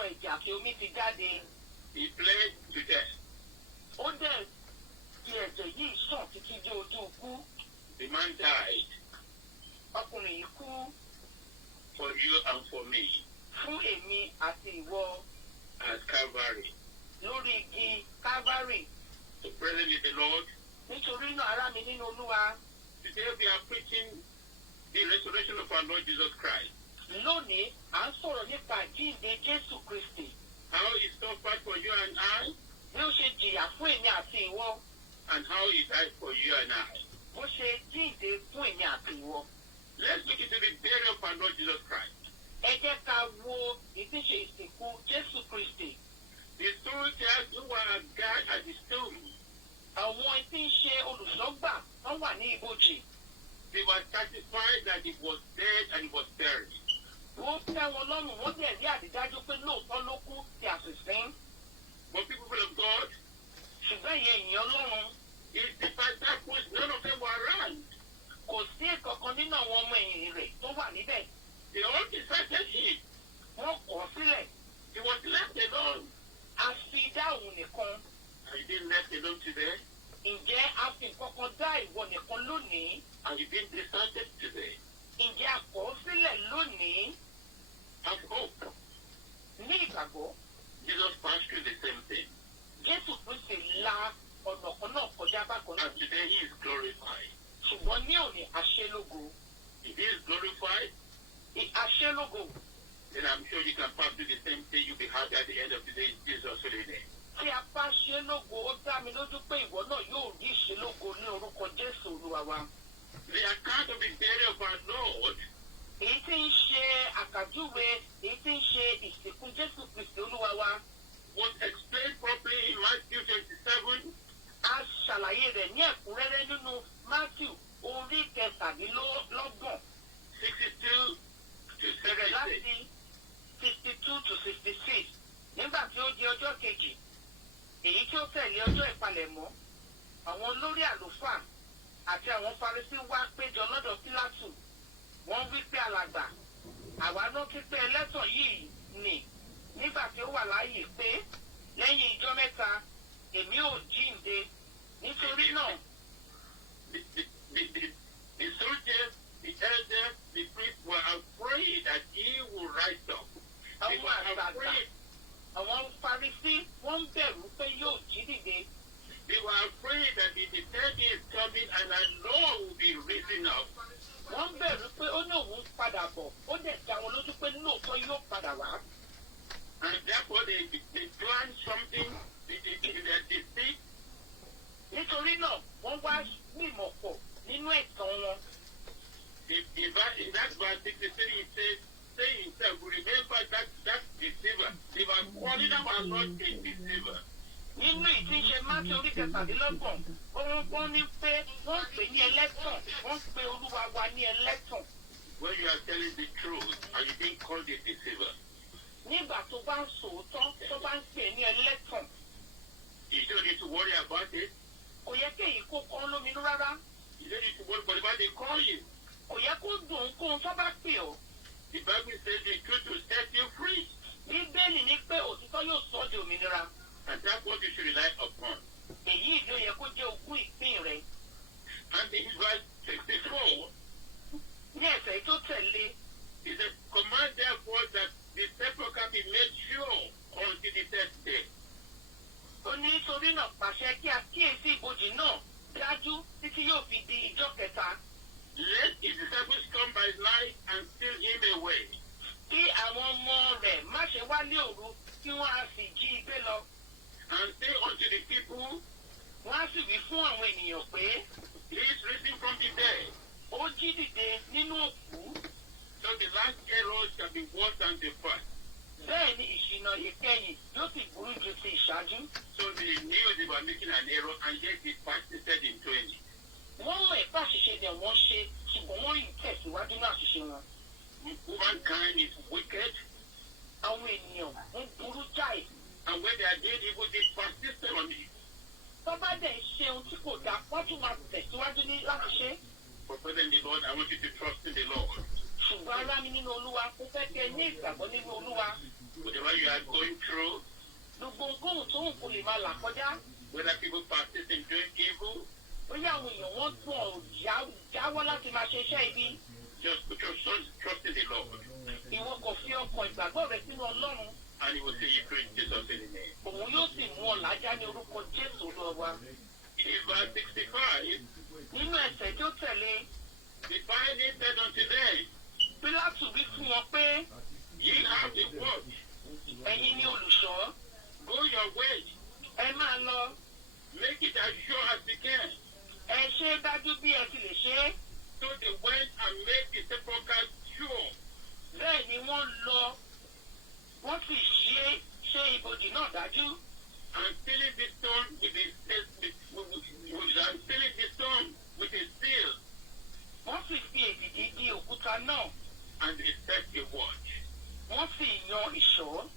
lóòótọ́ ẹ̀jẹ̀ àti omi ti jáde. He bled to death. Ó dẹ̀ fi ẹ̀jẹ̀ yìí sàn títí dé ojú ikú. The man died Ọkùnrin yìí kú for you and for me fún èmi àti ìwọ at Calvary. lórí igi Calvary. So, brethren in the Lord, Nítorí náà ará mi nínú Olúwa, today we are preaching the resurrection of our Lord Jesus Christ. lónìí à ń sọ̀rọ̀ nípa àjíǹde Jésù Kristi. How he suffered for you and I, Bí ó ṣe jìyà fún èmi àti ìwọ, and how he died for you and I. bó ṣe jíǹde fún èmi àti ìwọ. Let's look into the burial of our Lord Jesus Christ. Ẹ jẹ́ ká wo ìdíje ìsìnkú Jésù Kristi. The soldiers who were guarded at the tomb, Àwọn tí ń ṣe olùṣọ́gbà wọ́n wà ní ibojì. they were satisfied that he was dead and he was buried. Wọ́n tẹ́ wọn lọ́rùn, wọ́n dẹ̀ rí àrídájú pé lóòótọ́ ló kú tí a sì sín. But people of God, Ṣùgbọ́n ìyẹn èèyàn Ọlọ́run it's the fact that none of them were around. kò sí ìkankan nínú àwọn ọmọ ẹ̀yìn rẹ̀ tó wà níbẹ̀. They all deserted him. Wọ́n kọ̀ ọ́ sílẹ̀. He was left alone. A fi dá òun nìkan. And he didn't left alone today. Ǹjẹ́ a fi nǹkankan dá ìwọ nìkan lónìí? And he didn't deserted today. Ǹjẹ́ a kọ̀ ọ́ sílẹ̀ lónìí? Have hope. Ní ìgbàgbọ́, Jesus passed through the same thing. Jésù Kristi la ọ̀nà kan náà kọjá bákan náà. And today he is glorified. Ṣùgbọ́n ní òní aṣélógo. If he is glorified, Aṣélógo. then I'm sure you can pass through the same thing you'll be happy at the end of the day in Jesus' holy name. Tí a bá ṣe lógo, ó dá mi lójú pé ìwọ náà yóò rí ìṣelógo ní orúkọ Jésù Olúwa wa. The account of the burial of our Lord Èyí tí ń ṣe àkàjúwe, èyí tí ń ṣe ìsìnkú Jésù Kristi Olúwa wa. was explained properly in Matthew 27, A ṣàlàyé rẹ̀ ní ẹ̀kúnrẹ́rẹ́ nínú Matthew orí kẹtàdínlọ́gbọ̀n 62 to bẹ̀rẹ̀ 76. láti 62 to 66. Nígbà tí ó di ọjọ́ kejì, èyí tí ó tẹ̀lé ọjọ́ ìpalẹ̀mọ́, àwọn olórí àlùfáà àti àwọn Farisí wá péjọ lọ́dọ̀ Pílátù. Wọ́n wí pé alàgbà, àwa ló kí pé ẹlẹ́tàn yìí nì nígbà tí ó wà láàyè pé lẹ́yìn ijọ́ mẹ́ta èmi ò jíǹde. Nítorí náà, The soldiers, the elders, the priests were afraid that he would rise up. They àwọn were àgbààgbà, afraid. àwọn Farisí wọ́n ń bẹ̀rù pé yóò jí dìde. They were afraid that the third day is coming and our Lord will be risen up. Wọ́n ń bẹ̀rù pé ó ní òun padà bọ̀, ó dẹ̀ dá wọn lójú pé lóòótọ́ yóò padà wá. And therefore they planned something in their deceit. Nítorí náà, wọ́n wá gbìmọ̀ pọ̀ nínú ẹ̀tàn wọn. In that verse 63 it says, say himself, remember that deceiver. They were calling our Lord a deceiver. Nínú ìdí ṣe Mátíù orí kẹtàdínlọ́gbọ̀n, wọ́n ní pé wọ́n pè ní ẹlẹ́tàn, wọ́n pe Olúwa wa ní ẹlẹ́tàn. When you are telling the truth and you being called a deceiver, Nígbà tó bá ń sòótọ́, tó bá ń pè ní ẹlẹ́tàn, you don't need to worry about it. kò yẹ kí èyí kó kọ́ lóminú rárá. You don't need to worry about it. They call you. Kò yẹ kó dùn kóhun tó bá pè ọ́. The Bible says the truth will set you free. Bíbélì ní pé òtítọ́ yóò sọ ọ́ di òmìnira. And that's what you should rely upon. Èyí ló yẹ kó jẹ́ ogún ìpín rẹ̀. And in verse 64, Ní ẹ̀sẹ̀ tó tẹ̀lé, it says, command therefore that the sepulchre be made sure until the third day. ó ní nítorí náà pàṣẹ kí a kíyèsí ibojì náà dájú títí yóò fi di ijọ́ kẹta. Let his disciples come by night and steal him away. Kí àwọn ọmọ rẹ̀ má ṣe wálé òru kí wọ́n á sì jí i gbé lọ. And say unto the people, Wọ́n á sì wí fún àwọn ènìyàn pé he is risen from the dead. ó jí dìde nínú òkú. So the last error shall be worse than the first. Bẹ́ẹ̀ ni ìṣìnà ìkẹyìn yóò sì burú ju ti ìṣáájú. So they knew they were making an error and yet they persisted in doing it. Wọ́n mọ̀ ẹ̀fọ́ àṣìṣe ni wọ́n ṣe ṣùgbọ́n wọ́n yìí tẹ̀síwájú ní àṣìṣe wọn. Mankind is wicked, Àwọn ènìyàn ń burú jáì. and when they are doing evil, they persist on it. Tó bá dẹ̀ ń ṣe ohun tí kò dáa, wọ́n tún máa tẹ̀síwájú ní láti ṣe. But brother in the Lord, I want you to trust in the Lord. Ṣùgbọ́n ará mi ní nínú Olúwa, mo fẹ́ kẹ́ ní ìgbàgbọ́ nínú Olúwa. Whatever you are going through, Gbogbo nǹkan tó ń kò lè máa là kọjá. whether people persist in doing evil, Bóyá àwọn èèyàn wọ́n tún jáwọ́ láti máa ṣe iṣẹ́ ibi. just put your trust in the Lord, Ìwọ kò fi ọkàn ìgbàgbọ́ rẹ sínú Ọlọ́run. and He will see you through in Jesus' name. Òun yóò sì mú ọ làjà ní orúkọ Jésù Olúwa wa. In verse 65, Nínú ẹsẹ̀ tí ó tẹ̀lé, the Bible said unto them, Pílátù wí fún wọn pé, Ye have the watch, ẹ̀yin ni olùṣọ́, go your way, ẹ máa lọ, make it as sure as you can. ẹ ṣe é dájú bí ẹ ti lè ṣe é. So they went and made the sepulchre sure, Bẹ́ẹ̀ ni wọ́n lọ, wọ́n sì ṣe ibojì náà dájú. and filling the stone with a seal, Wọ́n sì fi èdìdì di òkúta náà, and they set a watch. wọ́n sì yan ìṣọ́.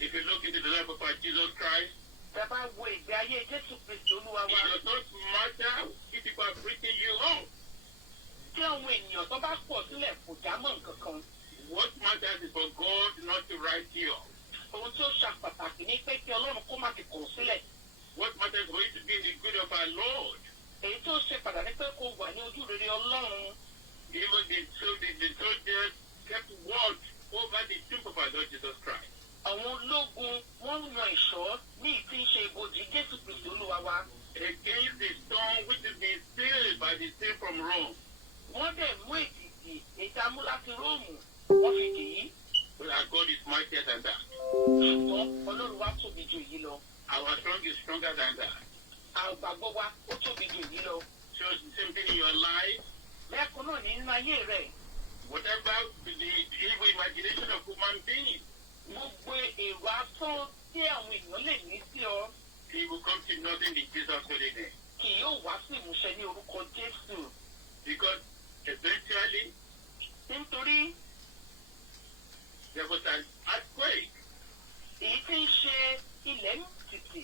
If you look into the life of our Jesus Christ, Tẹ́ bá wo ìgbé ayé Jésù Kristi Olúwa it wa. does not matter if people are breaking you up. Tí àwọn ènìyàn tó bá pọ̀ sílẹ̀ kò já mọ́ nǹkan kan. What matters is for God not to write you up. Ohun tí ó ṣe pàtàkì ni pé kí Ọlọ́run kó má ti kọ̀ sílẹ̀. What matters is for you to be in the good of our Lord. Èyí tó ṣe pàtàkì pé kó wà ní ojú rere Ọlọ́run. Even the soldiers kept watch over the tomb of our Lord Jesus Christ. Àwọn ológun wọ́n yan ìṣọ́ ní ìtí ń ṣe ibojì Jésù Kristi Olúwa wa. Against the stone which is being sealed by the seal from Rome. Wọ́n dẹ̀ mú èdìdì ìdààmú láti Róòmù. Wọ́n fi dì í. But our God is mightier than that. Ṣùgbọ́n Ọlọ́run wa tóbi ju èyí lọ. Our strong is stronger than that. Àgbàgbọ́ wa ó tóbi ju èyí lọ. So it's the same thing in your life. Lẹ́ẹ̀kan náà nínú ayé rẹ̀, Whatever the evil imagination of human beings, gbogbo èrò asán tí àwọn èèyàn lè ní sí ọ it will come to nothing in Jesus' holy name. kì yóò wá sí ìmúṣẹ ní orúkọ Jésù. Because eventually Nítorí there was an earthquake èyí tí ń ṣe ilẹ̀ tìtì,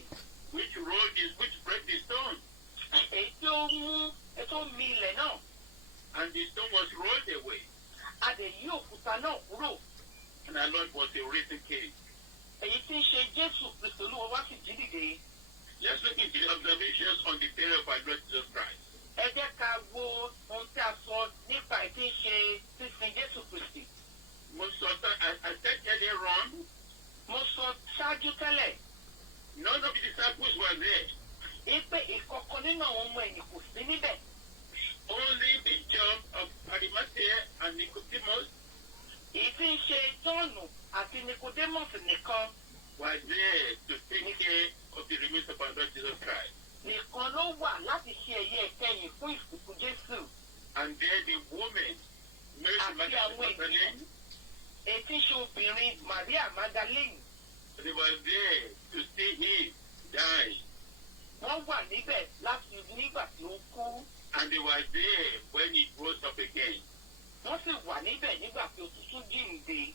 which broke the stone, èyí tí ó mú ètò mi ilẹ̀ náà, and the stone was rolled away, a dẹ̀ yí òkúta náà kúrò. and our Lord was a risen king. Èyí tí ń ṣe Jésù Kristi Olúwa wá sì jí dìde. Let's look into the observations on the day of our Lord Jesus Christ. Ẹ jẹ́ ká wo ohun tí a sọ nípa èyí tí ń ṣe sísin Jésù Kristi. I said earlier on, Mo sọ ṣáájú tẹ́lẹ̀, none of the disciples were there. wípé ìkọ̀kan nínú àwọn ọmọ ẹ̀yìn kò sí níbẹ̀. Only the John of Arimathea and Nicodemus Èyí tí ń ṣe Jọ́ọ̀nù àti Nicodemus nìkan were there to take care of the remains of our Lord Jesus Christ. nìkan ló wà láti ṣe ẹ̀yẹ ìkẹyìn fún ìsìnkú Jésù. And there the woman, Mary Àti àwọn Magdalene, ènìyàn, èyí tí ń ṣe obìnrin Maria Magdalene, they were there to see him die. wọ́n wà níbẹ̀ láti nígbà tí ó kú. And they were there when he rose up again. Wọ́n sì wà níbẹ̀ nígbà tí ó tuntun jíǹde.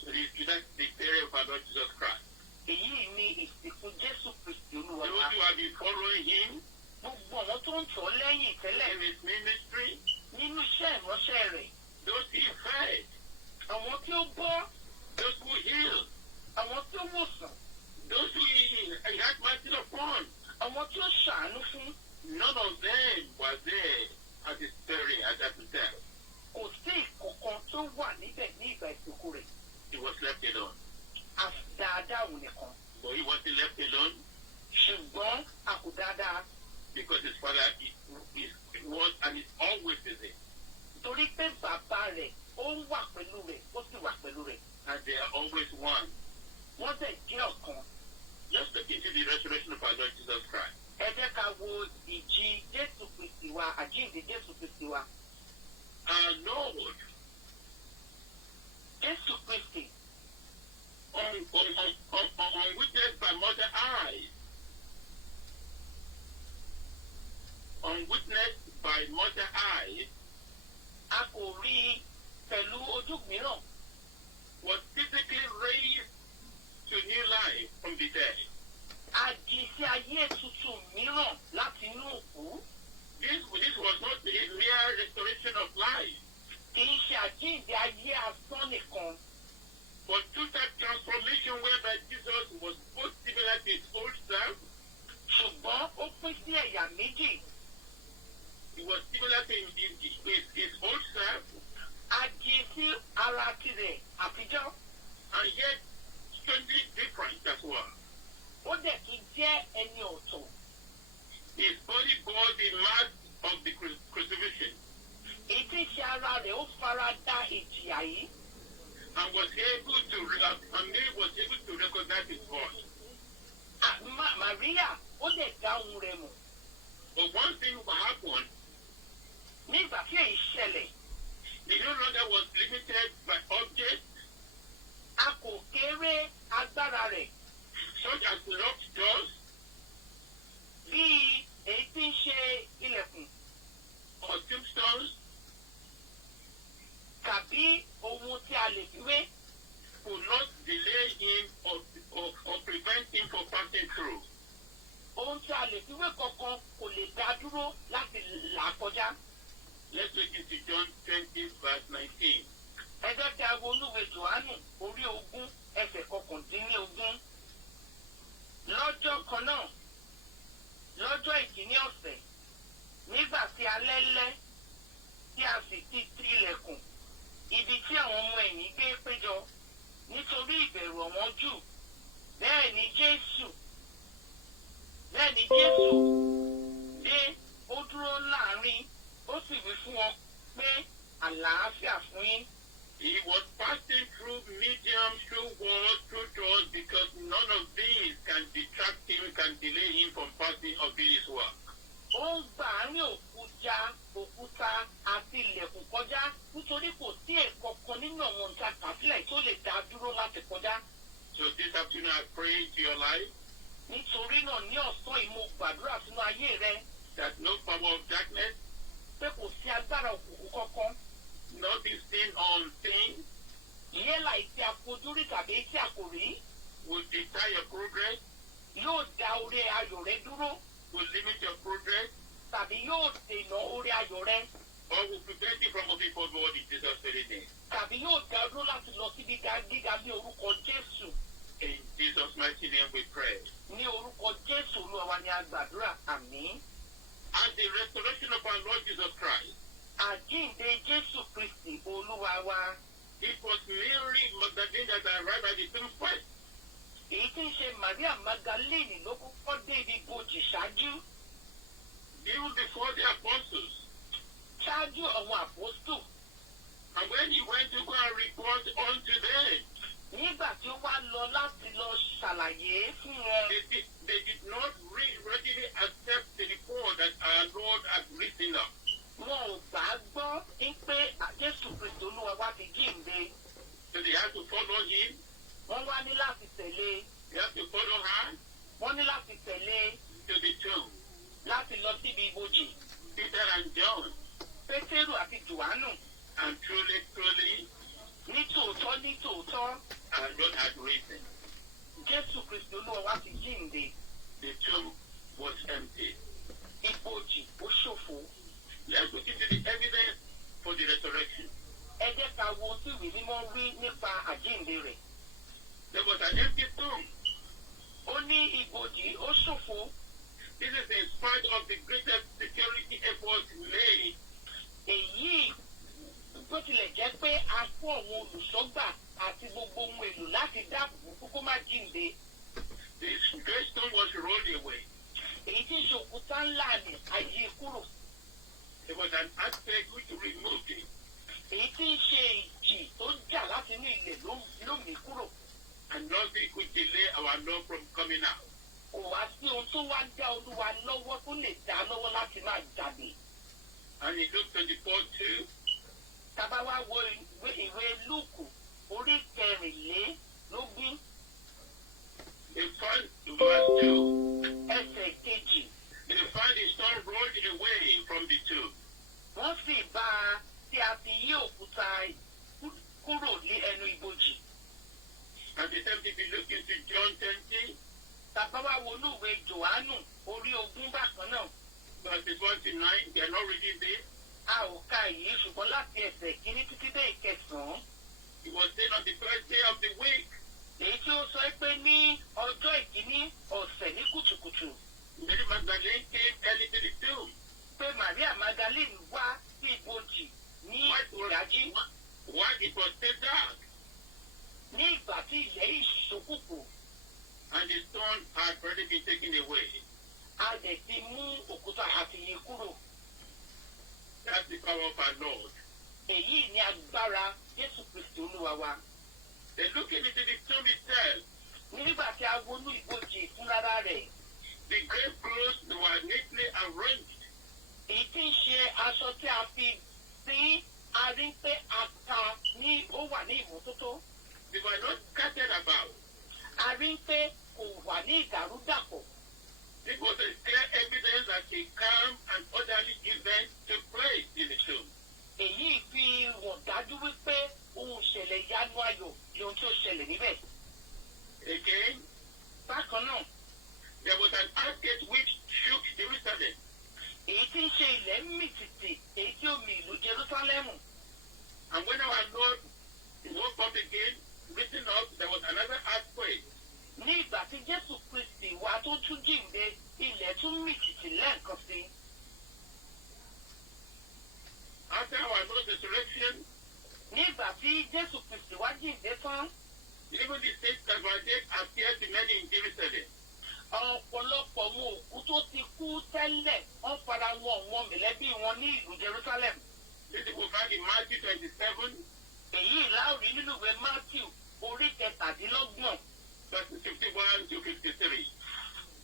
So that's the burial of our Lord Jesus Christ. Èyí ni ìsìnkú Jésù Kristi Olúwa Those wa. who have been following him Gbogbo àwọn tó ń tọ́ lẹ́yìn tẹ́lẹ̀ in his ministry, nínú iṣẹ́ ìránṣẹ́ rẹ̀, those he fed, àwọn tí ó bọ́, those who healed, àwọn tí ó wòsàn, those who he had mercy upon, àwọn tí ó ṣàánú fún, none of them were there at his burial at that time. kò sí ìkọ̀kan tó wà níbẹ̀ ní ìgbà ìsìnkú rẹ̀. He was left alone. Dáadáa òun nìkan. But he wasn't left alone Ṣùgbọ́n a kò dáadáa because his father was and is always with him. torí pé bàbá rẹ̀ ó ń wà pẹ̀lú rẹ̀ ó sì wà pẹ̀lú rẹ̀. And they are always one. Wọ́n dẹ̀ jẹ́ ọ̀kan. Let's look into the resurrection of our Lord Jesus Christ. Ẹ jẹ́ ká wo ìjì Jésù Kristi wa, àjíǹde Jésù Kristi wa. Our Lord, Jésù Kristi, unwitnessed by mother eyes, unwitnessed by mother eyes, a kò rí i pẹ̀lú ojú mìíràn. was physically raised to new life from the dead. A jí sí ayé tuntun mìíràn láti inú òkú. This was not a mere restoration of life. Kì í ṣe àtijọ́. and yet strangely different as well. Ó dẹ̀ tún jẹ́ ẹni ọ̀tọ̀. His body bore the mark of the crucifixion Èyí tí ṣe ara rẹ̀ ó fara da ìjìyà yìí. and was able to and Mary was able to recognize his voice. Màríà ó dẹ̀ dá ohùn rẹ̀ mọ̀. But one thing happened, Nígbà tí èyí ṣẹlẹ̀, he no longer was limited by objects a kò kéré agbára rẹ̀ such as locked doors bíi èyí tí ń ṣe ilẹ̀kùn or tombstones tàbí ohun tí a lè fi wé. could not delay him or prevent him from passing through. Ohun tí a lè fi wé kankan kò lè dá dúró láti là kọjá. Let's look into John 20 verse 19. Ẹ jẹ́ kí a wo Olúwe Jòhánù orí 20 ẹsẹ̀ 19. Lọ́jọ́ kan náà, lọ́jọ́ ìkíní ọ̀sẹ̀, nígbà tí alẹ́ lẹ́ tí a sì ti ilẹ̀kùn ibi tí àwọn ọmọ ẹ̀yìn gbé péjọ nítorí ìbẹ̀rù àwọn Júù, bẹ́ẹ̀ ni Jésù dé, ó dúró láàrin, ó sì wí fún wọn pé àlàáfíà fún yín. He was passing through medium, through walls, through doors, because none of these can detract him, can delay him from passing or doing his work. Ó ń gbà á ní òkúta àti ilẹ̀kùn kọjá nítorí kò sí ẹ̀kọ́ kan nínú àwọn nǹkan àkàsílẹ̀ tó lè dá dúró láti kọjá. So this afternoon I pray into your life Nítorí náà ní ọ̀sán yìí mo gbàdúrà sínú ayé rẹ that no power of darkness, pé kò sí agbára òkùnkùn kankan. nothing seen or unseen, Ìyẹn láì tí a fojú rí tàbí tí a kò rí will deter your progress, yóò dá orí ayọ̀ rẹ dúró will limit your progress, tàbí yóò dènà orí ayọ̀ rẹ or will prevent you from moving forward in Jesus' very name. tàbí yóò dá dúró láti lọ síbi gíga ní orúkọ Jésù. In Jesus' mighty name we pray. Ní orúkọ Jésù Olúwa wa ni a gbàdúrà. Àmín. And the restoration of our Lord Jesus Christ, Àjíǹde Jésù Kristi Olúwa wa. it was Mary Magdalene that arrived at the tomb first. Èyí tí ń ṣe Maria Magdalene ló kọ́kọ́ dé ibi ibojì ṣáájú. Even before the apostles. Ṣáájú àwọn àpọ́stù. And when he went to go and report unto them, Nígbà tí ó wá lọ láti lọ ṣàlàyé fún wọn. they did not readily accept the report that our Lord had written up. Wọn ò gbà á gbọ́ ní pé Jésù Kristi Olúwa wa ti jíǹde. So they had to follow him. Wọ́n wá ní láti tẹ̀lé. They had to follow her Wọ́n ní láti tẹ̀lé to the tomb. láti lọ síbi ibojì. Peter and John. Pétérù àti Jòhánù. And truly, Ní tòótọ́, our Lord had risen. Jésù Kristi Olúwa wa ti jíǹde. The tomb was empty. Ibojì ó ṣòfò. Let's look into the evidence for the resurrection. Ẹ jẹ́ ká wo tí ìwé mímọ́ wí nípa àjíǹde rẹ̀. There was an empty tomb. Ó ní ibojì ó ṣòfò. This is in spite of the greatest security efforts made. Èyí bó tilẹ̀ jẹ́ pé a kó àwọn olùṣọ́gbà àti gbogbo ohun èlò láti dáàbò kókó má jíǹde. The great stone was rolled away. Èyí tí ń ṣe òkúta ńlá ni àyè kúrò. There was an aspect which removed it. Èyí tí ń ṣe ìjì tó jà láti inú ilẹ̀ ló mì kúrò. And nothing could delay our Lord from coming out. Kò wá sí ohun tó wá dá Olúwa lọ́wọ́ tó lè dá lọ́wọ́ láti máa jáde. And in Luke 24:2, Tábà wá wo ìwé Lúùkù orí 24. they found verse 2. Ẹsẹ̀ kejì. They found the stone rolled away from the tomb. Wọ́n sì bá a tí a fi yí òkúta kúrò ní ẹnu ibojì. And the same thing, if you look into John 20, Tàbá wá wo olúwe Jòhánù orí 20 bákan náà. verses 1 to 9, they are not reading this. A ò ka èyí ṣùgbọ́n láti ẹsẹ̀ kìíní títí dé ìkẹsàn-án. It was said on the first day of the week, Èyí tí ó sọ pé ní ọjọ́ ìkíní ọ̀sẹ̀ ní kùtùkùtù. Mary Magdalene came early to the tomb. Pé Maria Magdalene wá sí ibojì ní ìdájí. While it was still dark. sí ilẹ̀ ìṣókùnkùn. And the stone had already been taken away. A dẹ̀ ti mú òkúta àfihàn kúrò. That's the power of our Lord. Èyí ni agbára Jésù Kristi Olúwa wa. Then looking into the tomb itself, Nígbà tí a wọnú ibojì fúnra rẹ̀, the grave clothes were neatly arranged. èyí tí ń ṣe aṣọ tí a fi sí a rí pé a ta ní ó wà ní ìmọ́tótó. They were not scattered about. A rí pé kò wà ní ìdàrúdàpọ̀. It was a clear evidence that a calm and orderly event took place in the tomb. Èyí fi hàn dájú wípé ohun ìṣẹ̀lẹ̀ ìyanu ayọ̀ ni ohun tí ó ṣẹlẹ̀ níbẹ̀. Again, Bákan náà, there was an earthquake which shook Jerusalem. èyí tí ń ṣe ilẹ̀ mìtìtì èyí tí ó mì ìlú Jerúsálẹ́mù. And when our Lord woke up again, written up, there was another earthquake. Ní ìgbà tí Jésù Kristi wá tó tún jíǹde, ilẹ̀ tún mìtìtì lẹ́ẹ̀kan sí. After our Lord's resurrection, Ní ìgbà tí Jésù Kristi wá jíǹde tán, even the saints that were dead appeared to many in Jerusalem. ọ̀pọ̀lọpọ̀ wọn òkú tó ti kú tẹ́lẹ̀ wọ́n fara wọn àwọn mẹ̀lẹ́bí wọn ní ìlú Jerusalem. This is found in Matthew 27, Èyí láòrí nínú ìwé Matthew orí kẹtàdínlọ́gbọ̀n verses 51 to 53.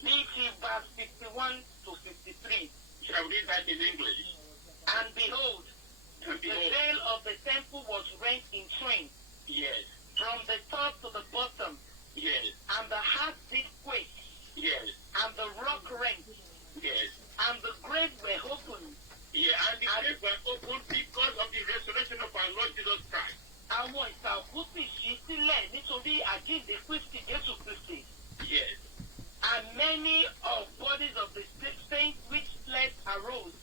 ní ti verse 51 to 53. Shall we read that in English? And behold, And the behold, veil of the temple was rent in twain yes, from the top to the bottom, yes, and the heart did quake, yes, and the rock rent, yes. and the grave were opened. Yeah, and the graves were opened because of the resurrection of our Lord Jesus Christ. Àwọn ìsàkú sì ṣí sílẹ̀ nítorí àjíǹde Kristi Jésù Kristi. Yes, And many of bodies of the saints which fled arose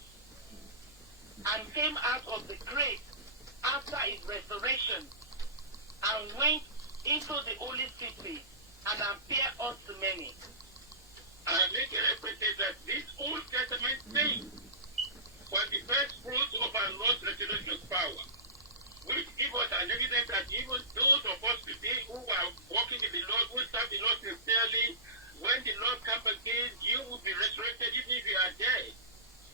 and came out of the grave after his resurrection and went into the holy city and appeared unto many. and I make a reference that this Old Testament saints were the first fruits of our Lord's resurrection power, which give us an evidence that even those of us today who are walking in the Lord, who serve the Lord sincerely, when the Lord comes again, you will be resurrected even if you are dead.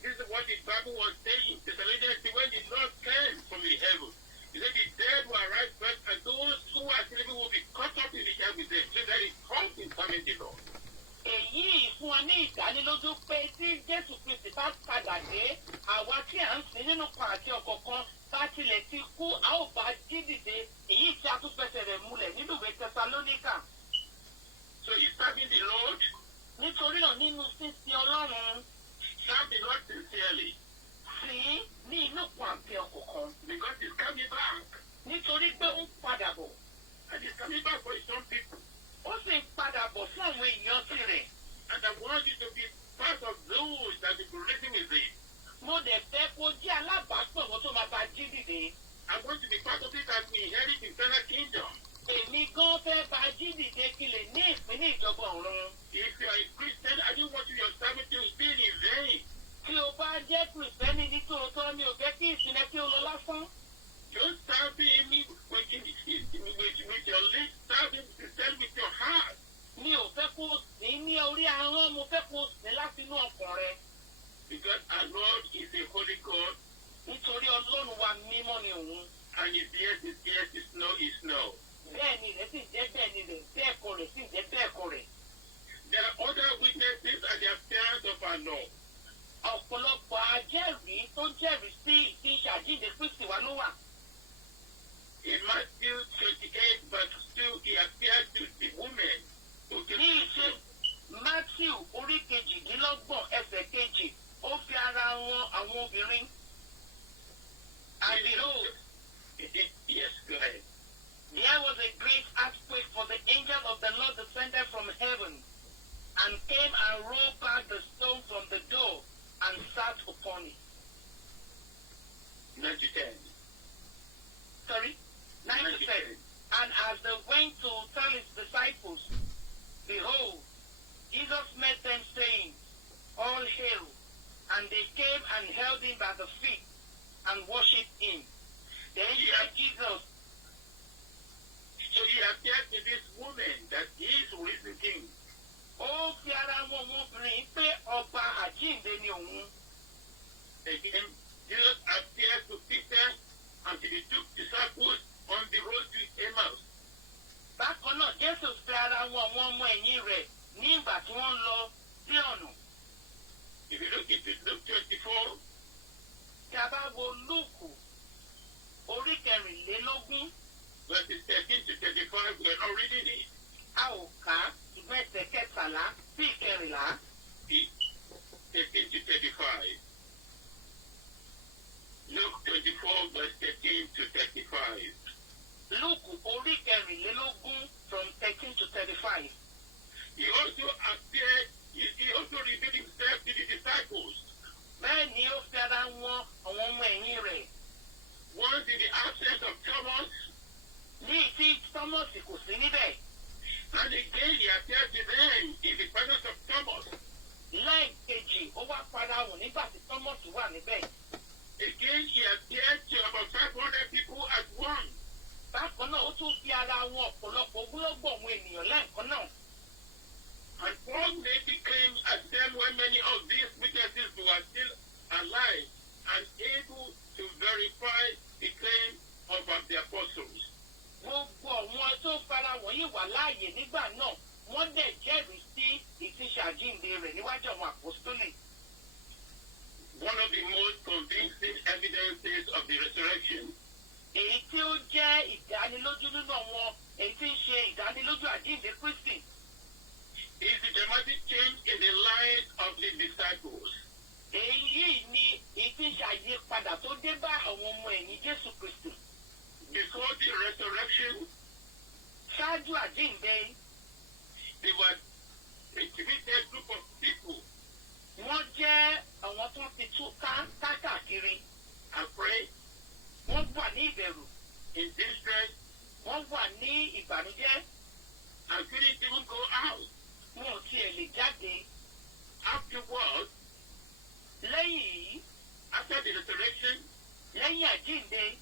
This is what the Bible was saying. Thessalonians, when the Lord came from the heaven, he said the dead will arise first, and those who are living will be caught up in the air with them. So that is comes in coming the Lord. Èyí fún wa ní ìdánilójú pé tí Jésù Kristi bá padà dé, àwa tí à ń sìn nínú kan àti ọ̀kọ̀ọ̀kan bá tilẹ̀ ti kú, a ó bá jí dìde, èyí tí a tún fẹsẹ̀ rẹ̀ múlẹ̀ nínú ìwé Tẹsalóníkà. So he's serving the Lord, Nítorí náà nínú sísin Ọlọ́run serve the Lord sincerely, sí ní inú kan àti ọ̀kọ̀ọ̀kan. because he's coming back. Nítorí pé ó ń padà bọ̀. And he's coming back for his own people. Ó sì ń padà bọ̀ fún àwọn èèyàn tirẹ̀. And I want you to be part of those that will be raising his name. Mo dẹ̀ fẹ́ kó jẹ́ alábàápọ̀ wọn tó máa bá jí dìde. I want to be part of it as we inherit the eternal kingdom. Èmi gan fẹ́ bá jí dìde kí lè ní ìpín ní ìjọba ọ̀run. If you are a Christian, I don't want your service to be in vain. Tí o bá jẹ́ Kìrìsìtẹ́nì ní tòótọ́ mi ò fẹ́ kí ìsinmi kí o lọ lásán. Don't serve him with your lips, serve him sincerely with your heart. Mi ò fẹ́ kó o sìn ní orí ahọ́n, mo fẹ́ kó o sìn láti inú ọkàn rẹ. Because our Lord is a holy God, Nítorí Ọlọ́run wa mímọ́ ni òun. and his yes is yes, his no is no. Bẹ́ẹ̀ ni rẹ̀ sì jẹ́ bẹ́ẹ̀ ni rẹ̀, bẹ́ẹ̀ kọ́ rẹ̀ sì jẹ́ bẹ́ẹ̀ kọ́ rẹ̀. There are other witnesses at the appearance of our Lord. Ọ̀pọ̀lọpọ̀ ajẹ́rìí tó jẹ́rìí sí ìṣàjíǹde Kristi wa ló wà. In Matthew 28, verse 2, he appeared to the woman who came Ní to ìṣe him. Matthew orí kejìdínlọ́gbọ̀n ẹsẹ̀ kejì, ó fi ara wọn àwọn obìnrin. And behold, Yes, go ahead. there was a great earthquake, for the angel of the Lord descended from heaven and came and rolled back the stone from the door and sat upon it. 9 to 10. Sorry? 9 to 10. And as they went to tell his disciples, behold, Jesus met them, saying, All hail. And they came and held him by the feet and worshipped him. Then said Jesus, So he appeared to this àjíǹde ni òun. Again, Jesus appeared to Peter and to the two disciples on the road to Emmaus. Bákan náà, Jésù fi ara wọn àwọn ọmọ ẹ̀yìn rẹ̀ ní ìgbà tí wọ́n lọ sí ọ̀nà. If you look into Luke 24, Tí a bá wo Lúùkù orí kẹrìnlélógún, verses 13 to 35, we are not reading it. a ò kà ṣùgbọ́n ẹsẹ̀ kẹtàlá sí ìkẹrìnlá. 13 to 35. Luke 24, verse 13 to 35. Lúùkù orí kẹrìnlélógún from 13 to 35. He also appeared, he also revealed himself to the disciples. Bẹ́ẹ̀ ni ó fi ara wọn àwọn ọmọ ẹ̀yìn rẹ̀. Once in the absence of Thomas, Ní tí Thomas kò sí níbẹ̀. and again he appeared to them in the presence of Thomas. Lẹ́ẹ̀kejì ó wá padà wọ̀n nígbà tí Thomas wà níbẹ̀. Again he appeared to about 500 people at once. Bákan náà ó tún fi ara wọn ọ̀pọ̀lọpọ̀ ogúnlọ́gbọ̀n àwọn ènìyàn lẹ́ẹ̀kan náà. And Paul made the claim at them when many of these witnesses were still alive and able to verify the claim of the apostles. Gbogbo àwọn tó fara wọ̀nyí wà láàyè nígbà náà wọ́n dẹ̀ jẹ́rìí sí ìfiṣàjíǹde rẹ̀ níwájú àwọn àpòstólì. One of the most convincing evidences of the resurrection Èyí tí ó jẹ́ ìdánilójú nínú àwọn èyí tí ń ṣe ìdánilójú àjíǹde Kristi. is the dramatic change in the lives of the disciples. Èyí ni èyí tí ń ṣàyípadà tó dé bá àwọn ọmọ ẹ̀yìn Jésù Kristi. Before the resurrection, Ṣáájú àjíǹde, they were a limited group of people wọ́n jẹ́ àwọn tó ti tú káàkiri. afraid, Wọ́n wà ní ìbẹ̀rù, in distress, wọ́n wà ní ìbànújẹ́, and couldn't even go out. wọn ò tiẹ̀ lè jáde. Afterwards, Lẹ́yìn yìí, after the resurrection, lẹ́yìn àjíǹde,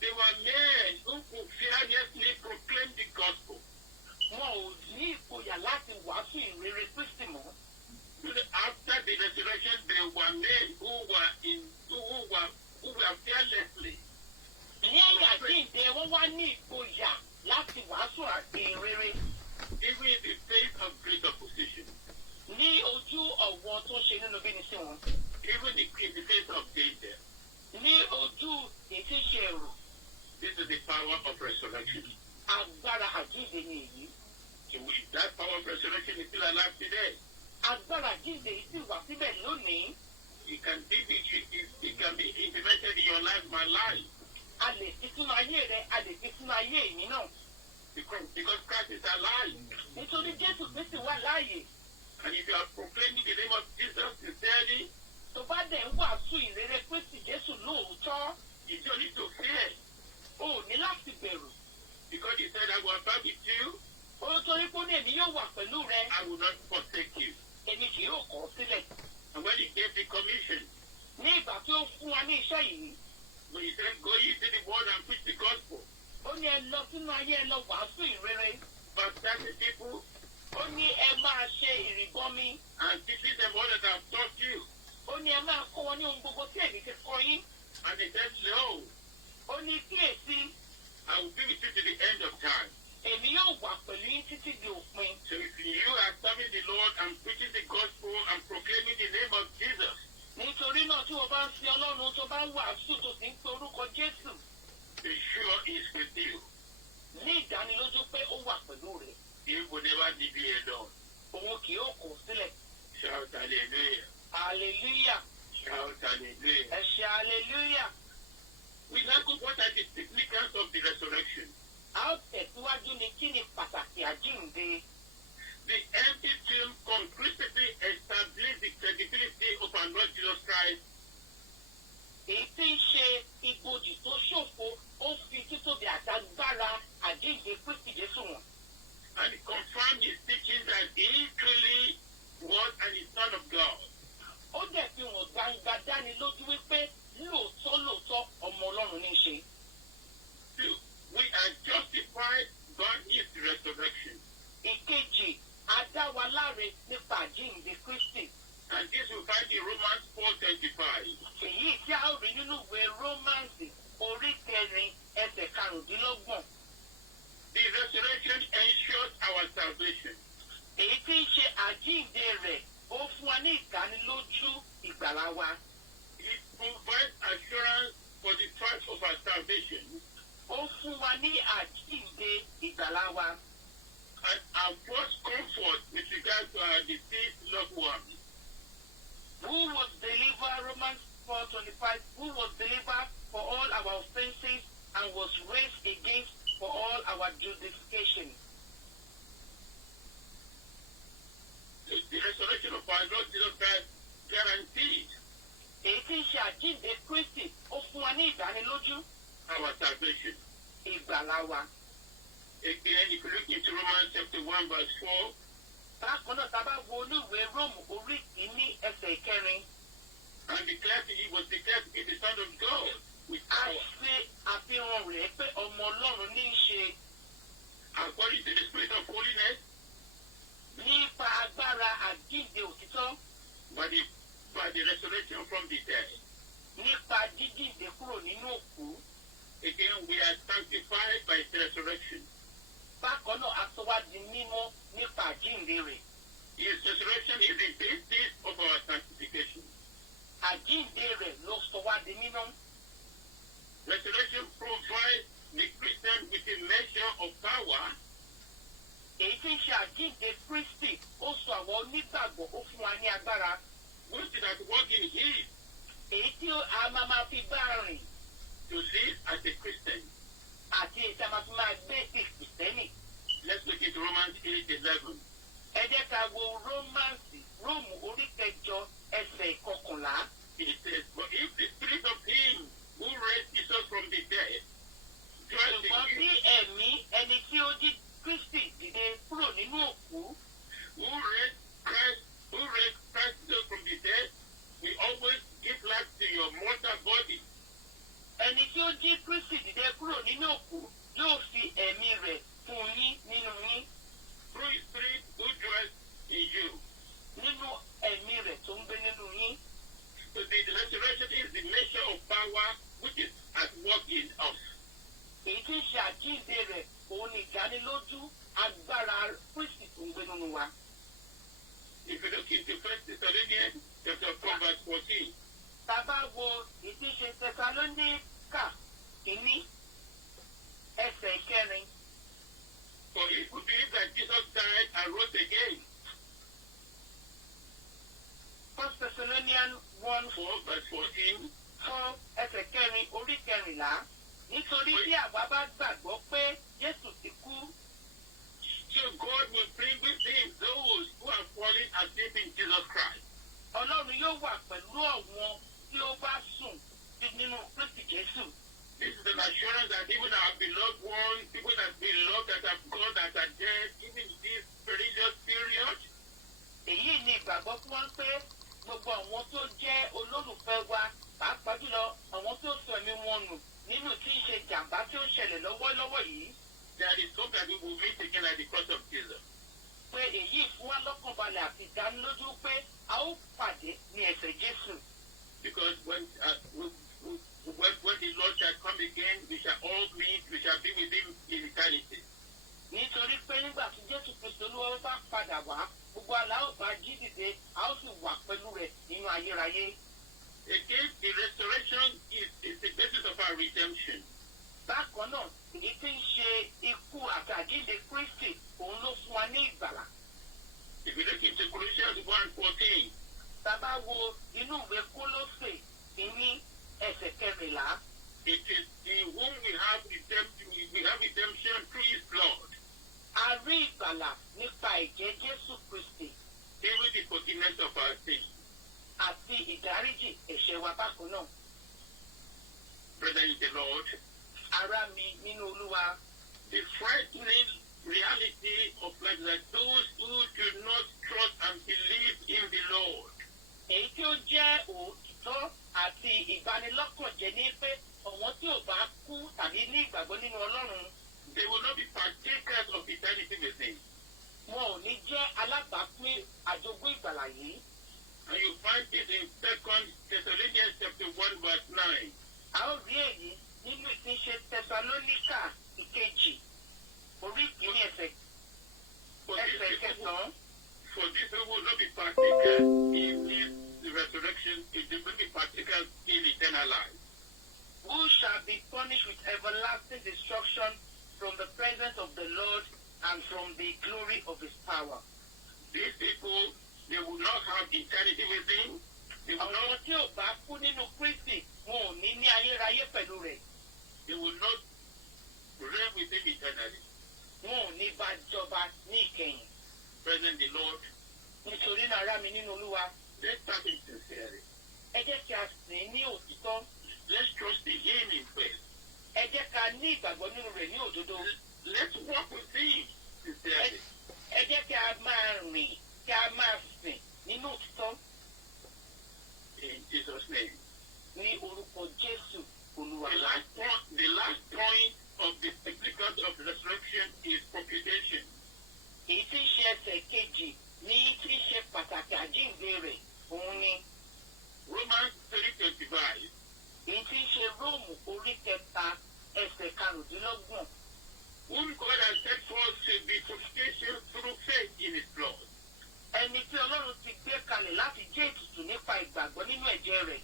they were men who could fearlessly proclaim the gospel. wọn ò ní ìgboyà láti wàásù ìrere Kristi mọ́. After the resurrection, there were men who were fearlessly. Lẹ́yìn àjíǹde, wọ́n wá ní ìgboyà láti wàásù ìrere Even in the face of great opposition, ní ojú ọ̀wọ́n tó ṣe nínú bíni sí wọn. even in the face of danger. Ní ojú ètí ṣe ẹ̀rù, This is the power of resurrection. agbára àjíǹde ni èyí. So if that power of resurrection is still alive today, Agbára àjíǹde yìí sì wà síbẹ̀ lónìí. it can be implemented in your life, my life, A lè fi sínú ayé rẹ, a lè fi sínú ayé èmi náà. because Christ is alive. Nítorí Jésù Kristi wà láàyè. And if you are proclaiming the name of Jesus sincerely, Tó bá dẹ̀ ń wàásù ìrere Kristi Jésù lóòótọ́, you don't need to fear, o ò ní láti bẹ̀rù. because he said, I will abide with you, Ó torí pé ó ní èmi yóò wà pẹ̀lú rẹ, I will not forsake you. èmi kì yóò kọ̀ ọ́ sílẹ̀. And when he gave the commission, Ní ìgbà tí ó fún wa ní iṣẹ́ yìí, when he said, go ye to the world and preach the gospel, ó ní ẹ lọ sínú ayé ẹ lọ wàásù ìrere. baptize the people, Ó ní ẹ máa ṣe ìrìbọmi. and teaching them all that I have taught you. Ó ní ẹ máa kọ́ wọn ní ohun gbogbo tí èmi ti kọ́ yín. And he said, no, Ó ní kíyèsí, I will be with you to the end of time. èmi yóò wà pẹ̀lú yín títí di òpin. So if you are serving the Lord and preaching the gospel and proclaiming the name of Jesus, Nítorí náà tí wọ́n bá ń sin Ọlọ́run tó bá ń wàásù tó sì ń pe orúkọ Jésù, be sure he is with you. ní ìdánilójú pé ó wà pẹ̀lú rẹ̀. He will never leave you alone. Òun kì yóò kọ̀ ọ́ sílẹ̀. Shout hallelujah. Hallelujah. Shout hallelujah. Ẹ ṣe hallelujah. We now go what are the significance of the resurrection. A ó tẹ̀síwájú ní kí ni pàtàkì àjíǹde. The empty tomb conclusively established the credibility of our Lord Jesus Christ. Èyí tí ń ṣe ibojì tó ṣòfò, ó fi títóbi àtagbára àjíǹde Kristi Jésù wọn. And he confirmed his teaching that he truly was and is Son of God. Ó dẹ̀ fi hàn gbangba dáni lójú wípé lóòótọ́ ọmọ Ọlọ́run ní í ṣe. 2. We are justified by his resurrection. Ìkejì, a dá wa láre nípa àjíǹde Kristi. And this will find in and first comfort with regard to our deceased loved ones. Who was delivered, Romans 4:25, who was delivered for all our offenses and was raised against for all our justification. The resurrection of our Lord Jesus Christ guaranteed Èyí tí ń ṣe àjíǹde Kristi, ó fún wa ní ìdánilójú our salvation. ìgbàlà wa. Again, if you look into Romans chapter 1 verse 4, Bákan náà, tá a bá wo olúwèé Róòmù orí kìíní ẹsẹ̀ ìkẹrin, and declared he was declared to be the Son of God with a power, ṣe àfihàn rẹ̀ pé ọmọ Ọlọ́run ní í ṣe according to the Spirit of holiness, nípa agbára àjíǹde òtítọ́, by the resurrection from the dead. nípa jíjíǹde kúrò nínú òkú. Again, we are sanctified by his resurrection. Bákan náà, a sọ wá di mímọ́ nípa àjíǹde rẹ̀. His resurrection is the basis of our sanctification. Àjíǹde rẹ̀ ló sọ wá di mímọ́. Resurrection provides the Christian with a measure of power Èyí tí ń ṣe àjíǹde Kristi, ó sọ àwọn onígbàgbọ́, ó fún wa ní agbára. which is at work in him Èyí tí a máa fi bá rìn to live as a Christian. àti èyí tí a máa fi máa gbé Kristẹni. Let's look at Romans 8:11. Ẹ jẹ́ ká wo Róòmù orí kẹjọ ẹsẹ̀ ìkọkànlá. It says, "But if the spirit of him who raised Jesus from the dead dwells Ṣùgbọ́n in bí you, ẹ̀mí ẹni tí ó jí Kristi dìde kúrò nínú òkú, who raised Christ Jesus from the dead, will always give life to your mortal body ẹni tí ó jí Kristi dìde kúrò nínú òkú yóò fi ẹ̀mí rẹ̀ fún yín nínú yín, through his spirit who dwells in you." nínú ẹ̀mí rẹ̀ tó ń gbé nínú yín. So the resurrection is the measure of power which is at work in us. Èyí tí ń ṣe àjíǹde rẹ̀ òun ni ìdánilójú agbára Kristi tó ń gbé nínú wa. If you look into 1 Thessalonians chapter 4 verse 14, Tá a bá wo ìdíje Tẹsalóníkà kìíní ẹsẹ̀ ìkẹrin, "For if we believe that Jesus died and rose again," 1 Thessalonians 1 4 verse 14, fún ẹsẹ̀ kẹrin orí kẹrìnlá, nítorí bí àwa bá gbàgbọ́ pé Jésù ti kú, so God will bring with him those who are fallen asleep in Jesus Christ. Ọlọ́run yóò wà pẹ̀lú àwọn tí ó bá sùn nínú Kristi Jésù. This is an assurance that even our beloved ones, people that we love that have gone, that are dead, even in this perilous period, Èyí ni ìgbàgbọ́ fún wọn pé gbogbo àwọn tó jẹ́ olólùfẹ́ wa, pàápàá jùlọ àwọn tó sọ ẹ̀mí wọn nù nínú tí ń ṣe jàǹbá tí ó ṣẹlẹ̀ lọ́wọ́lọ́wọ́ yìí, there is hope that we will meet again at the cross of Jesus. pé èyí fún wa lọ́kànbalẹ̀ àti ìdánilójú pé a ó pàdé ní ẹsẹ̀ Jésù. Because when the Lord shall come again, we shall all meet, we shall be with him in eternity. Nítorí pé nígbà tí Jésù Kristo Olúwa bá padà wá, gbogbo àlá ò bá jí dìde, a ó sì wà pẹ̀lú rẹ̀ nínú ayérayé. Again, the resurrection is the basis of our redemption. Bákan náà, èyí tí ń ṣe ikú àti àjíǹde Kristi, òun ló fún wa ní ìgbàlà. If you look into Colossians 1:14, Tá a bá wo inú ìwé Kólósè kìíní ẹsẹ̀ kẹrìnlá, it is in whom we have redemption through his blood, a rí ìgbàlà nípa ẹ̀jẹ̀ Jésù Kristi even the forgiveness of our sins. àti ìdáríjì ẹ̀ṣẹ̀ wa bákan náà. Brethren in the Lord, Ará mi nínú Olúwa, the frightening reality of life is that those who do not trust and believe in the Lord, èyí tí ó jẹ́ òtítọ́ àti ìbanilọ́kànjẹ́ ní pé àwọn tí ò bá kú tàbí ní ìgbàgbọ́ nínú Ọlọ́run, they will not be partakers of eternity with him. wọn ò ní jẹ́ alábàápín àjogún ìgbàlà yìí. And you find it in 2 Thessalonians chapter 1 verse 9. A ó rí èyí nínú ìtínṣe Tẹsalóníkà ìkejì orí ìkíní ẹsẹ̀ kẹsàn-án. For this we will not be partakers in this resurrection, it will be partakers in eternal life. Who shall be punished with everlasting destruction from the presence of the Lord and from the the glory of his power. These people, they will not have eternity with him. They will Àwọn not, tí ò bá kú nínú Kristi wọn ò ní ní ayérayé pẹ̀lú rẹ̀. they will not reign with him eternally. Wọn ò ní bá jọba ní ìkẹyìn. Present the Lord, Nítorí náà ará mi nínú Olúwa, let's serve him sincerely. ẹ jẹ́ kí a sìn ín ní òtítọ́. Let's trust in him in faith. Ẹ jẹ́ ká ní ìgbàgbọ́ nínú rẹ̀ ní òdodo. Let's walk with him sincerely. Ẹ jẹ́ kí a máa rìn, kí a máa sìn nínú òtítọ́ In Jesus' name. ní orúkọ Jésù Olúwa. The last point of the significance of resurrection is propitiation. Èyí tí ń ṣe ẹsẹ̀ kejì ní tí ń ṣe pàtàkì àjíǹde rẹ̀ òun ni. Romans 3:25. Èyí tí ń ṣe Róòmù orí kẹta ẹsẹ̀ karùndínlọ́gbọ̀n. Whom God has set forth should be propitiation through faith in his blood. Ẹni tí Ọlọ́run ti gbé kalẹ̀ láti jẹ́ ètùtù nípa ìgbàgbọ́ nínú ẹ̀jẹ̀ rẹ̀.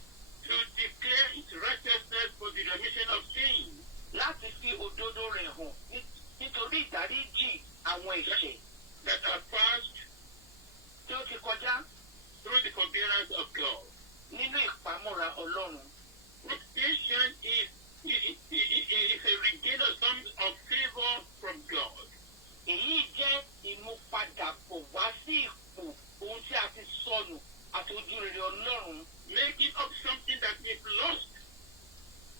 To declare his righteousness for the remission of sins. Láti fi òdodo rẹ̀ hàn nítorí ìdáríjì àwọn ẹ̀ṣẹ̀ That are passed tí ó ti kọjá through the forbearance of God. nínú ìpamọ́ra Ọlọ́run. Propitiation is a regain of some of favor from God. Èyí jẹ́ ìmúpadàbọ̀ wá sí ipò ohun tí a ti sọnù àti ojúrere Ọlọ́run. Making up something that is lost.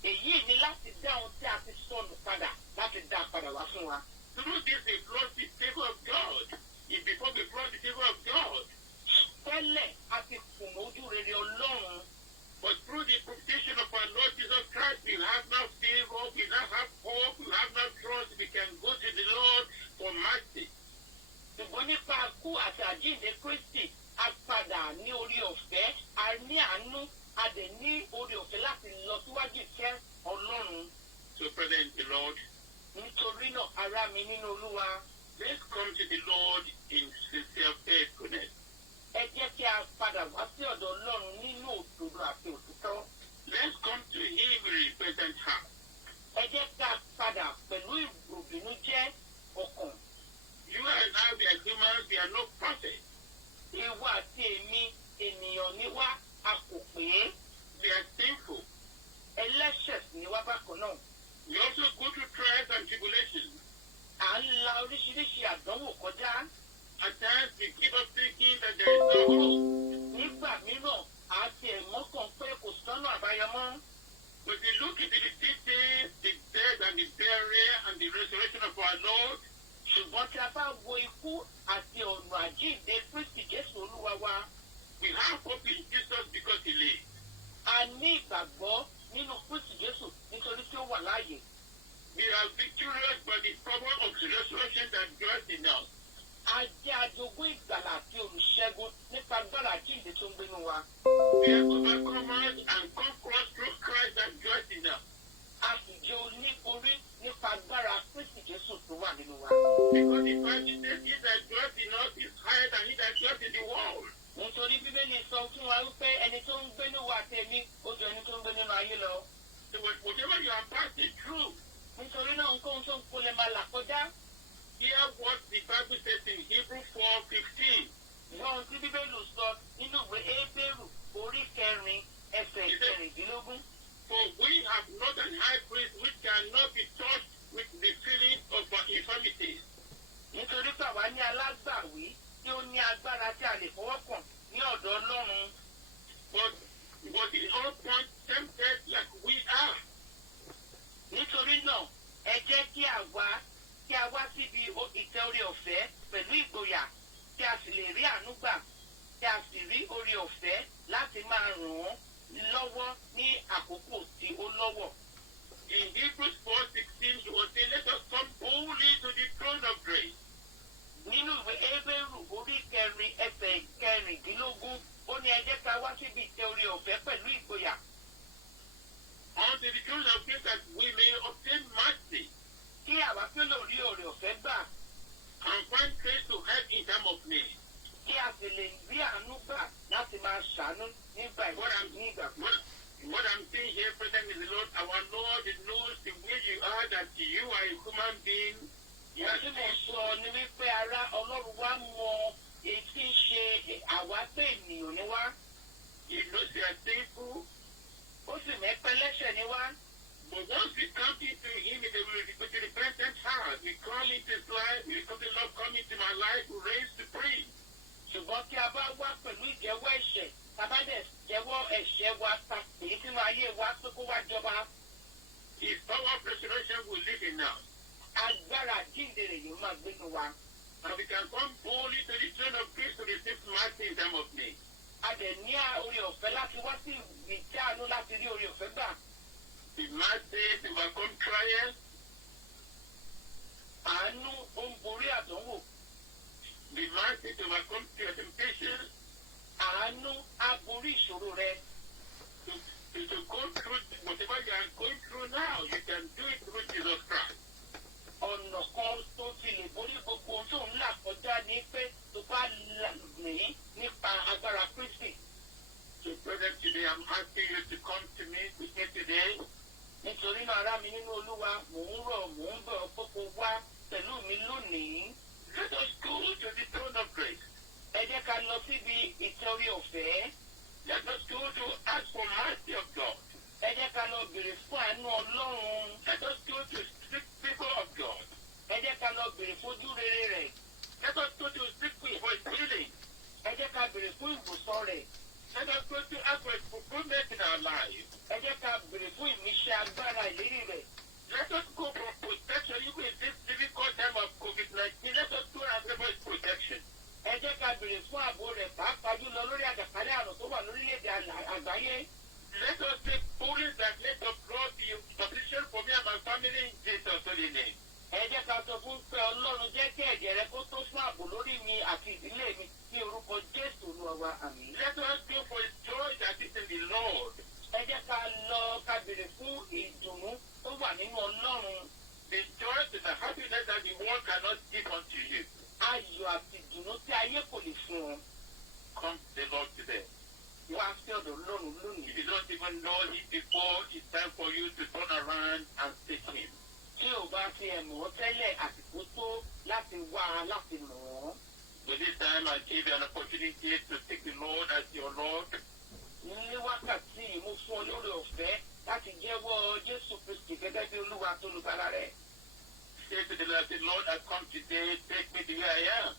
Èyí ni láti dá ohun tí a ti sọnù padà láti dá padà wá fún wa. Through this, they lost the favor of God. If before they lost the favor of God, Tẹ́lẹ̀ a ti kùnà ojúrere Ọlọ́run. but through the propitiation of our Lord Jesus Christ, we have now favor, we now have hope, we have now trust, we can go to the Lord for mercy. Ṣùgbọ́n nípa ikú àti àjíǹde Kristi, a padà ní orí ọ̀fẹ́, a ní àánú, a dẹ̀ ní orí ọ̀fẹ́ láti lọ síwájú ìfẹ́ Ọlọ́run. So, present the Lord, Nítorí náà, ará mi nínú Olúwa, let's come to the Lord in sincere faithfulness. ẹ jẹ́ kí a padà wá sí ọ̀dọ̀ Ọlọ́run nínú òdodo àti òtítọ́. Let's come to Him with a repentant heart. Ẹ jẹ́ kí a padà pẹ̀lú ìròbìnújẹ́ ọkàn. You and I, we are humans, we are not perfect. Ìwọ àti èmi ènìyàn ni wá, a kò pé. We are sinful. Ẹlẹ́ṣẹ̀ ni wá bákan náà. We also go through trials and tribulations. À ń la oríṣiríṣi àdánwò kọjá. At times, we keep up thinking that there is no hope. Nígbà mìíràn, a ti ẹ̀mọ́ kan pé kò sọ́nà àbáyọ mọ́. But we look into the details, the death and the burial and the resurrection of our Lord. Ṣùgbọ́n tí a bá wo ikú àti ọ̀nà àjíǹde Kristi Jésù Olúwa wa, We have hope in Jesus because He lives. a ní ìgbàgbọ́ nínú Kristi Jésù nítorí tí ó wà láàyè. We are victorious by the power of the resurrection that dwells in us. A jẹ́ ajogún ìgbàlà àti olùṣẹ́gun nípa agbára àjíǹde tó ń gbénú wa. We are overcomers and conquerors through Christ that dwells in us. A sì jẹ́ oníborí nípa agbára Kristi Jésù tó wà nínú wa. Because the Bible says He that dwells in us is higher than He that dwells in the world. Nítorí Bíbélì sọ fún wa wípé ẹni tó ń gbénú wa tẹ̀mí ó ju ẹni tó ń gbé nínú ayé lọ. So whatever you are passing through, Nítorí náà nǹkan tó ń kó lè máa là kọjá. hear what the Bible says in Hebrews 4:15. Ìwọ́n tí Bíbélì sọ nínú ìwé Hébérù orí kẹrin ẹsẹ̀ ìkẹrìndínlógún. For we have not an high priest which cannot be touched with the feelings of our infirmities, Nítorí pé àwa ní alágbàwí tí ó ní agbára tí a lè fọwọ́ kàn ní ọ̀dọ̀ Ọlọ́run. but was in all points tempted like we are, Nítorí náà, ẹ jẹ́ kí a wá síbi ìtẹ́ orí ọ̀fẹ́ pẹ̀lú ìgboyà kí a sì lè rí àánú gbà kí a sì rí orí ọ̀fẹ́ láti máa ràn án lọ́wọ́ ní àkókò tí ó lọ́wọ́. In Hebrews 4:16, he was saying, let us come boldly to the throne of grace. Nínú ìwé Hébérù orí kẹrin ẹsẹ̀ kẹrìndínlógún, ó ní ẹ jẹ́ ká wá síbi ìtẹ́ orí ọ̀fẹ́ pẹ̀lú ìgboyà. Unto the throne of grace that we may obtain mercy Kí àwa pé lórí oore ọ̀fẹ́ gbà, and find grace to help in time of need. kí a sì lè rí àánú gbà láti máa ṣàánú nígbà nígbà. What I'm saying here, present is the Lord, our Lord knows the way you are, that you are a human being. Ìyá tí mo sọ ni wípé ará Ọlọ́run wá mọ èyí tí ń ṣe àwápé ènìyàn ni wá. He knows they are sinful. Ó sì mẹ́pẹ́ lẹ́sẹ̀ ni wá. But once we come into him in with a repentant heart, we come into his life, we come to love, come into my life, we raise to pray. Ṣùgbọ́n tí a bá wá pẹ̀lú ìjẹ́wọ́ ẹ̀ṣẹ̀, tá a bá dẹ̀ jẹ́wọ́ ẹ̀ṣẹ̀ wa ta èyí tí máa yé wa pé kó wá jọba. His power of resurrection will live in us. Agbára àjíǹde rẹ̀ yóò máa gbénu wa. And we can come boldly to the throne of grace to receive mercy in time of need. A dẹ̀ ní oore ọ̀fẹ́ láti wá sí ìjánu láti rí oore ọ̀fẹ́ gbà. The mercy to overcome trials. Àánú ó ń borí àdánwò. The mercy to overcome your temptation. Àánú á borí ìṣòro rẹ. To go through whatever you are going through now, you can do it through Jesus Christ. Ọ̀nà kan tó fi lè borí gbogbo ohun tó ń là kọjá ní pé tó bá rìn nípa agbára Kristi. So, brother, today I'm asking you to come to me with me today. Nítorí náà ará mi nínú Olúwa, mò ń rọ̀, mò ń bọ̀ kókó wá pẹ̀lú mi lónìí. Let us go to the throne of grace. Ẹ jẹ́ ká lọ síbi ìtẹ́wé ọ̀fẹ́. Let us go to ask for mercy of God. Ẹ jẹ́ ká lọ bèrè fún àánú Ọlọ́run. Let us go to seek people of God. Ẹ jẹ́ ká lọ bèrè fojú rere rẹ̀. Let us go to seek for his healing. Ẹ jẹ́ ká bèrè fún ìwòsàn rẹ̀. Let us go to ask for his fulfillment in our lives. Ẹ jẹ́ ká bèrè fún ìmísí agbára ìlérí rẹ̀. Let us go for protection even in this difficult time of COVID-19. Let us go and ask for his protection. Ẹ jẹ́ ká bèrè fún ààbò rẹ̀ pàápàá jùlọ lórí àjàkálẹ̀ àrùn tó wà lórílẹ̀-èdè àgbáyé. Let us take boldness that let the blood be sufficient for me and my family in Jesus' holy name. Ẹ jẹ́ ká sọ fún pé Ọlọ́run jẹ́ kí ẹ̀jẹ̀ rẹ̀ kó tó fún ààbò lórí mi àti ìdílé mi ní orúkọ Jésù Olúwa wa, àmín. Let us go for his joy that is in the Lord. Ẹ jẹ́ ká lọ ká bèrè fún ìdùnnú tó wà nínú Ọlọ́run. The joy and the happiness that the world cannot give unto you. Ayọ̀ àti ìdùnnú tí ayé kò lè fún ọ. Come to the Lord today. Wá sí ọ̀dọ̀ Ọlọ́run lónìí. If you don't even know him before, it's time for you to turn around and seek him. Tí o bá fi ẹ̀mọ́ tẹ́lẹ̀ àsìkò tó láti wá a láti mọ̀ ọ́. So this time I give you an opportunity to seek the Lord as your Lord. Ní wákàtí mo fún ọ lórí ọ̀fẹ́ láti jẹ́wọ́ Jésù Kristi gẹ́gẹ́ bí Olúwa tó lùgbàlà rẹ̀. Say to the Lord, I come today, take me the way I am.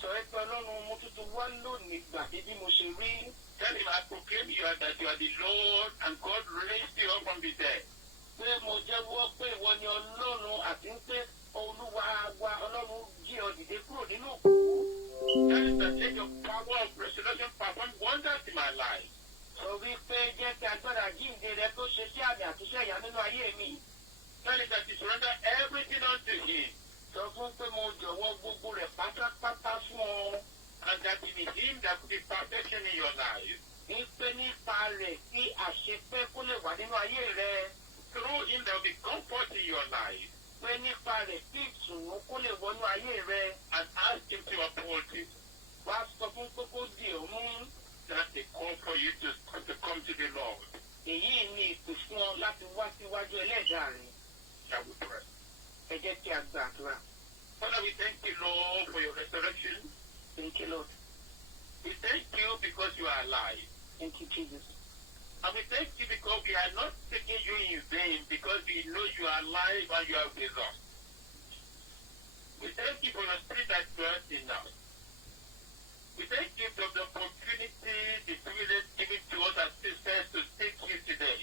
Sọ ẹ́ pé Ọlọ́run mo tuntun wá lónìí gbàdé bí mo ṣe rí. Tell him I proclaim that you are the Lord and God raised you up from the dead. Pé mo jẹ́wọ́ pé ìwọ ni Ọlọ́run àti pé Olúwa wa Ọlọ́run jí ọ dìde kúrò nínú òkú. Tell him that let your power of resurrection perform wonders in my life. Sọ wípé jẹ́ kí agbára jíǹde rẹ tó ṣe sí àmì àtúnṣe ìyá nínú ayé mi. Tell him that you surrender everything unto him. Sọ fún pé mo jọ̀wọ́ gbogbo rẹ̀ pátápátá fún ọ. And that in him there could be perfection in your life. Ní pé nípa rẹ̀ kí àṣepé kó lè wà nínú ayé rẹ. Through him there will be comfort in your life. Pé nípa rẹ̀ kí ìtùnú kó lè wọnú ayé rẹ. And ask him to uphold you. Wá sọ fún pé kó di òun. That's a call for you to come to the Lord. Èyí ni ìpè fún ọ láti wá síwájú ẹlẹ́dàá rẹ̀. Shall we pray? Ẹ jẹ́ kí a gbàdúrà. Father, we thank you, Lord, for your resurrection. Thank you, Lord. We thank you because you are alive. Thank you, Jesus. And we thank you because we are not taking you in vain, because we know you are alive and you are with us. We thank you for your spirit that dwells in us. We thank you for the opportunity, the privilege given to us as sisters to seek you today.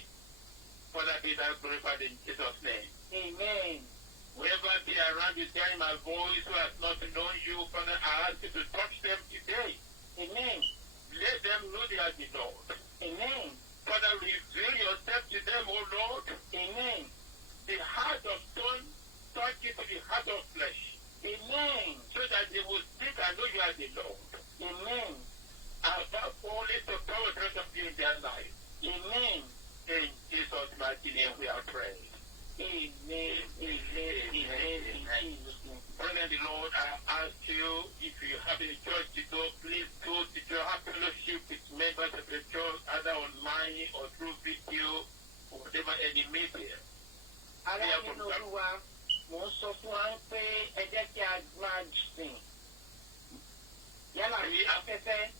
Father, be thou glorified in Jesus' name. Amen. Whoever be around you hearing my voice who has not known you, Father, I ask you to touch them today. Amen. Let them know they are the Lord. Amen. Father, reveal yourself to them, O Lord. Amen. The heart of stone, touch it to the heart of flesh. Amen. So that they will think and know you are the Lord. Amen. Above all, let the power of rest of you in their life. Amen. In Jesus' mighty name we are praying. Amen. Amen. Amen. In Jesus' name. Brother in the Lord, I ask you, if you have a church to go, please go to your fellowship with members of the church, either online or through video, or whatever any media. Ará nínú Olúwa, mò ń sọ fún wa pé ẹ jẹ́ kí a máa sìn yálà ní afẹ́fẹ́.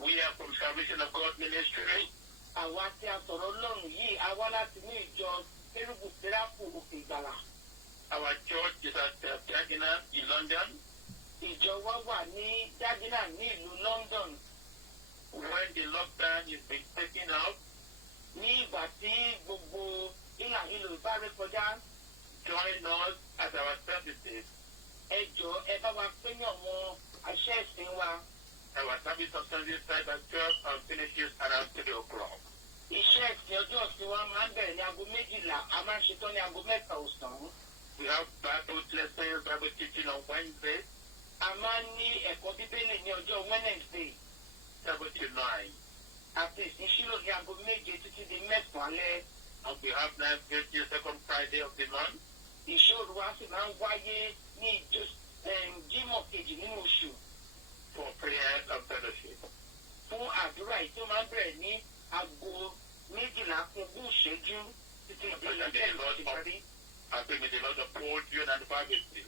We are from Salvation of God Ministry. Àwa tí a sọ̀rọ̀ Ọlọ́run yìí, a wá láti ní ìjọ Kérúbù Séráfù Òkè Ìgbàlà. Our church is at Dagenham in London. Ìjọ wa wà ní Dagenham ní ìlú London. When the lockdown is being taken out, Ní ìgbà tí gbogbo ìlànà bá ré kọjá, join us at our services. ẹ jọ̀ọ́ ẹ bá wa pín ní àwọn aṣẹ́ ìsìn wa. Our service of Sunday starts at 12 and finishes around 3 o'clock. Iṣẹ́ ìsìn ọjọ́ ìsìn wa máa ń bẹ̀rẹ̀ ní aago 12:00, a máa ń ṣetán ní aago 3 ọ̀sán. We have Bible lessons, Bible teaching on Wednesday, A máa ń ní ẹ̀kọ́ Bíbélì ní ọjọ́ Wednesday 7 to 9. àti ìsìnṣírò ní aago 7 títí di 9 alẹ́. And we have 9:30, second Friday of the month. Ìṣòro wa sì máa ń wáyé ní Jímọ̀ kejì nínú oṣù For prayers and fellowship. fún àdúrà yìí tó máa ń bẹ̀rẹ̀ ní aago 12 fún ogún ìṣẹ́jú títí di ìjẹ́ ìparí. I pray may the Lord uphold you and abide with you.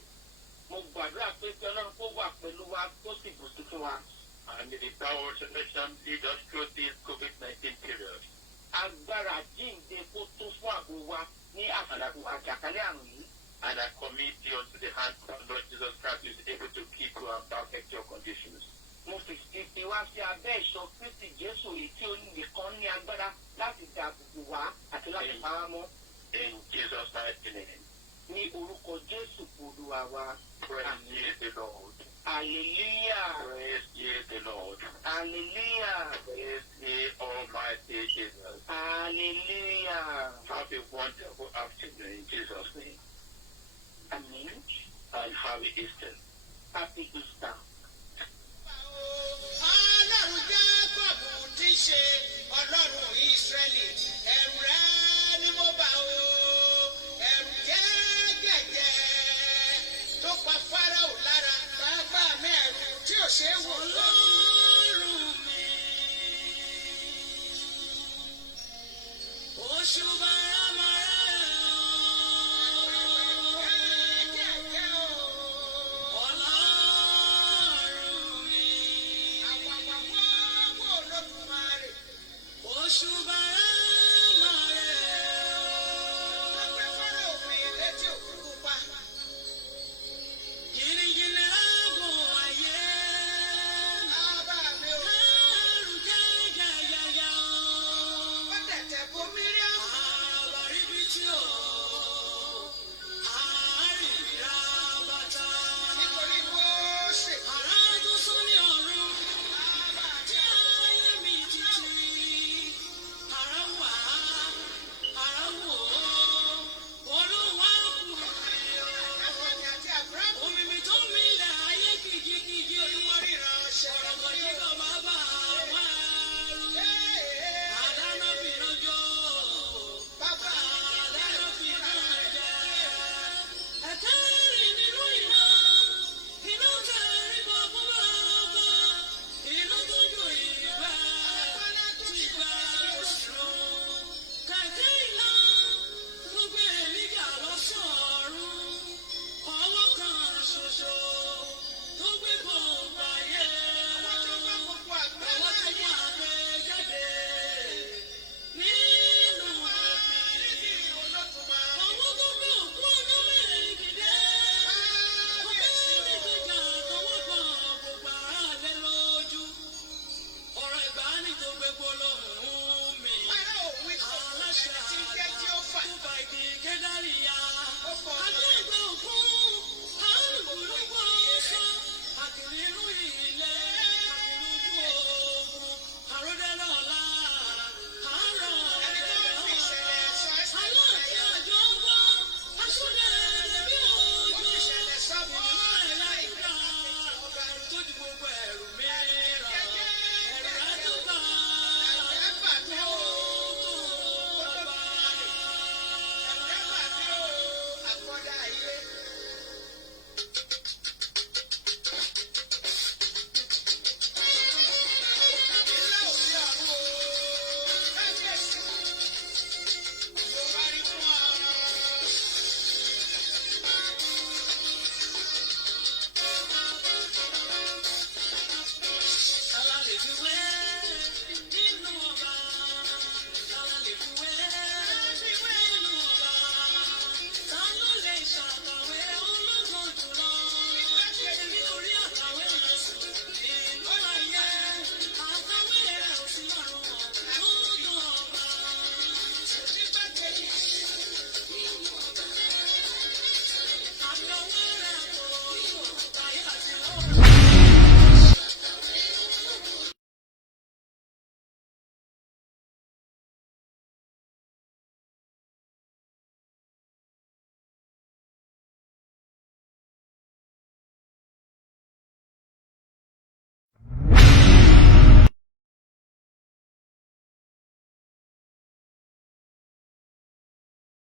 Mo gbàdúrà pé kí Ọlọ́run kó wà pẹ̀lú wa kó sì bùsùn fún wa. And may the power of resurrection lead us through this COVID-19 period. Agbára jíǹde kó tó fún ààbò wa ní àsìkò àjàkálẹ̀ àrùn yìí. And I commit you unto the hand of Lord Jesus Christ, who is able to keep you and perfect your conditions. Mo fi fi wá sí abẹ́ ìṣọ́ Kristi Jésù èyí tí ó nìkan ní agbára láti dáàbò bò wá àti láti pa wá mọ́. In Jesus' mighty name. Ní orúkọ Jésù Olúwa wa. Praise ye the Lord. Hallelujah. Praise ye the Lord. Hallelujah. Praise ye Almighty Jesus. Hallelujah. Have a wonderful afternoon in Jesus' name. Amen. And happy Easter. Happy Easter. Ọlọ́run Jákọ́bù tí í ṣe Ọlọ́run Ísírẹ́lì, ẹ̀rù rẹ̀ ni mo bà o, ẹ̀rù jẹ́gẹ́jẹ́ tó pa Fáráò lára, bàbá mi ẹ̀rù tí ò ṣe é wò lọ́rùn mi. Òṣùbà